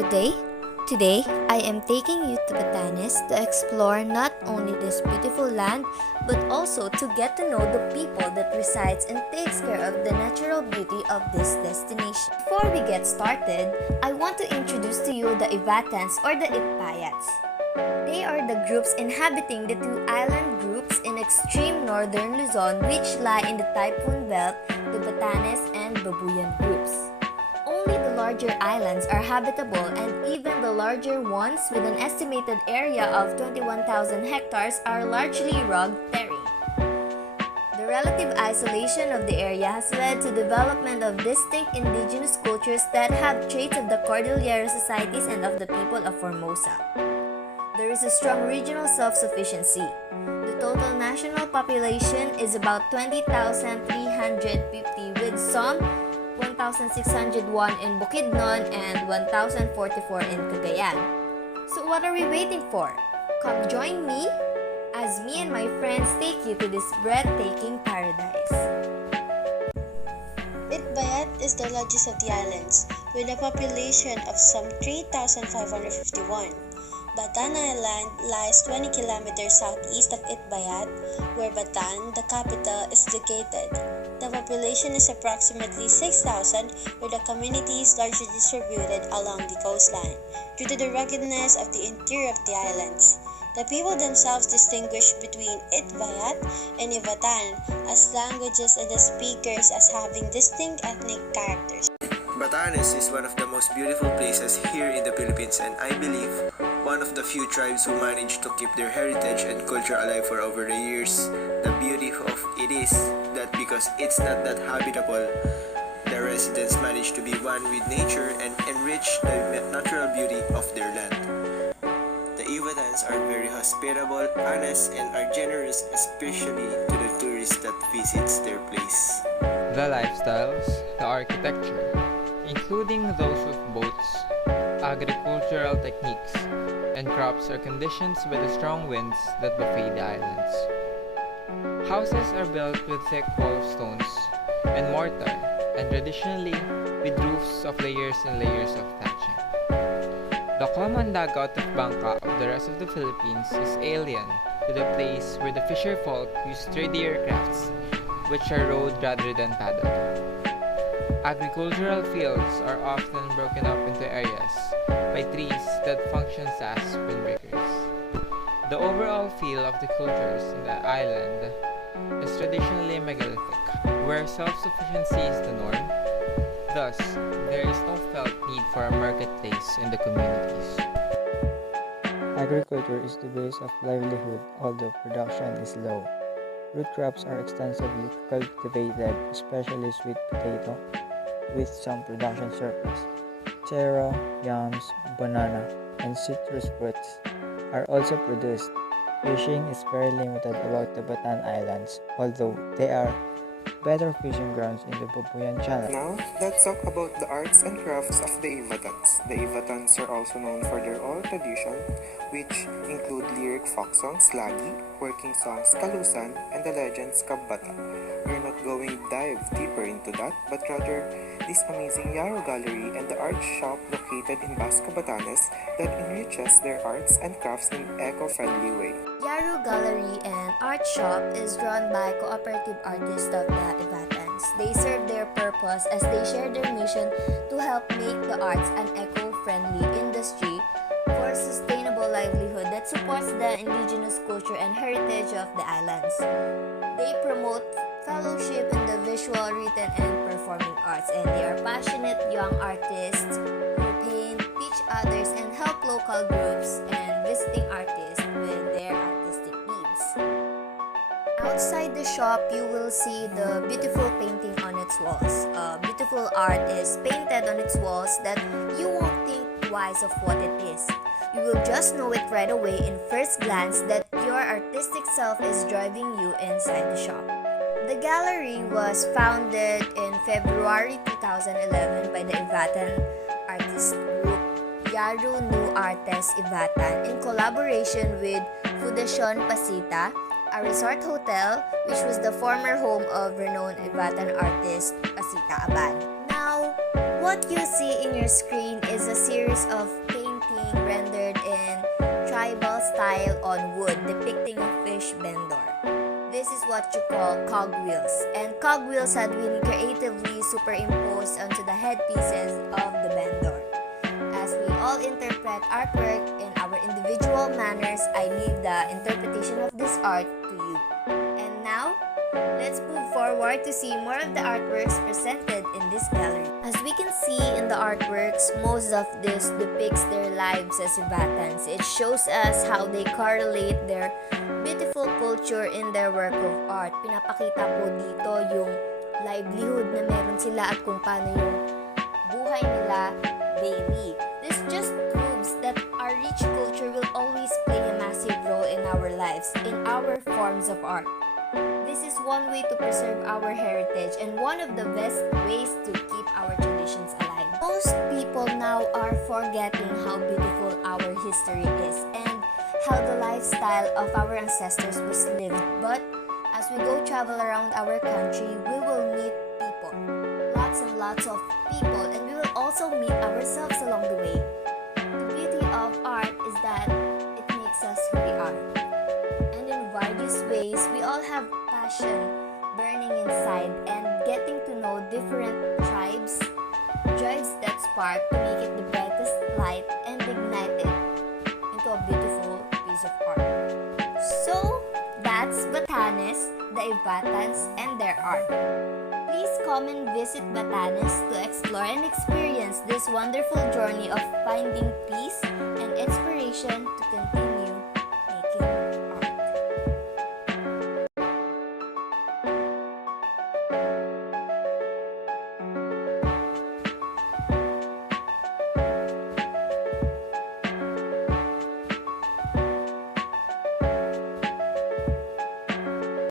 Today, today I am taking you to Batanes to explore not only this beautiful land but also to get to know the people that resides and takes care of the natural beauty of this destination. Before we get started, I want to introduce to you the Ivatans or the Itbayats. They are the groups inhabiting the two island groups in extreme northern Luzon which lie in the typhoon belt, the Batanes and Babuyan groups. Only the larger islands are habitable and even the larger ones with an estimated area of 21,000 hectares are largely rugged terrain. The relative isolation of the area has led to development of distinct indigenous cultures that have traits of the Cordillera societies and of the people of Formosa. There is a strong regional self-sufficiency. The total national population is about 20,350 with some 1,601 in Bukidnon and 1,044 in Cagayan. So what are we waiting for? Come join me as me and my friends take you to this breathtaking paradise. Itbayat is the largest of the islands, with a population of some 3,551. Batan Island lies 20 kilometers southeast of Itbayat, where Batan, the capital, is located. The population is approximately 6,000, with the communities largely distributed along the coastline, due to the ruggedness of the interior of the islands. The people themselves distinguish between Itbayat and Ivatan as languages and the speakers as having distinct ethnic characters. Batanes is one of the most beautiful places here in the Philippines, and I believe one of the few tribes who managed to keep their heritage and culture alive for over the years. The beauty of it is that because it's not that habitable, the residents manage to be one with nature and enrich the natural beauty of their land. The Ivatans are very hospitable, honest, and are generous, especially to the tourists that visits their place. The lifestyles, the architecture, including those of boats, agricultural techniques, and crops are conditions by the strong winds that buffet the islands. Houses are built with thick wall of stones and mortar, and traditionally with roofs of layers and layers of thatching. The common dugout of Bangka of the rest of the Philippines is alien to the place where the fisher folk use sturdier crafts, which are rowed rather than paddled. Agricultural fields are often broken up into areas by trees that function as windbreakers. The overall feel of the cultures in the island is traditionally megalithic, where self-sufficiency is the norm. Thus, there is no felt need for a marketplace in the communities. Agriculture is the base of livelihood, although production is low. Root crops are extensively cultivated, especially sweet potato, with some production surplus. Taro, yams, banana, and citrus fruits are also produced. Fishing is very limited about the Batan Islands, although they are better fishing grounds in the Babuyan Channel. Now, let's talk about the arts and crafts of the Ivatans. The Ivatans are also known for their oral tradition, which include lyric folk songs, lagi, working songs, kalusan, and the legends Kabata. We're not going to dive deeper into that, but rather this amazing Yaro Gallery and the art shop located in Basco, Batanes that enriches their arts and crafts in eco-friendly way. Yaro Gallery and Art Shop is run by cooperative artists of the Ivatans. They serve their purpose as they share their mission to help make the arts an eco-friendly industry for sustainable livelihood that supports the indigenous culture and heritage of the islands. They promote fellowship in the visual, written, and performing arts, and they are passionate young artists who paint, teach others, and help local groups and visiting artists with their artistic needs. Outside the shop, you will see the beautiful painting on its walls. Beautiful art is painted on its walls that you won't think twice of what it is. You will just know it right away in first glance that your artistic self is driving you inside the shop. The gallery was founded in February 2011 by the Ivatan artist group Yaro Nu Artes Ivatan in collaboration with Fundacion Pasita, a resort hotel which was the former home of renowned Ivatan artist Pasita Abad. Now, What you see in your screen is a series of painting rendered in tribal style on wood depicting a fish vendor. This is what you call cogwheels, and cogwheels had been creatively superimposed onto the headpieces of the vendor. As we all interpret artwork in our individual manners, I leave the interpretation of this art to you. And now, let's move forward to see more of the artworks presented in this gallery. As we can see in the artworks, most of this depicts their lives as Ivatans. It shows us how they correlate their beautiful culture in their work of art. Pinapakita po dito yung livelihood na meron sila at kung paano yung buhay nila daily. This just proves that our rich culture will always play a massive role in our lives, in our forms of art. This is one way to preserve our heritage and one of the best ways to keep our traditions alive. Most people now are forgetting how beautiful our history is and how the lifestyle of our ancestors was lived. But as we go travel around our country, we will meet people, lots and lots of people, and we will also meet ourselves along the way. The beauty of art is that it makes us who we are. And in various ways, we all have passion burning inside, and getting to know different tribes drives that spark to make it the brightest light and ignite it into a beautiful piece of art. So, that's Batanes, the Ivatans, and their art. Please come and visit Batanes to explore and experience this wonderful journey of finding peace and inspiration to continue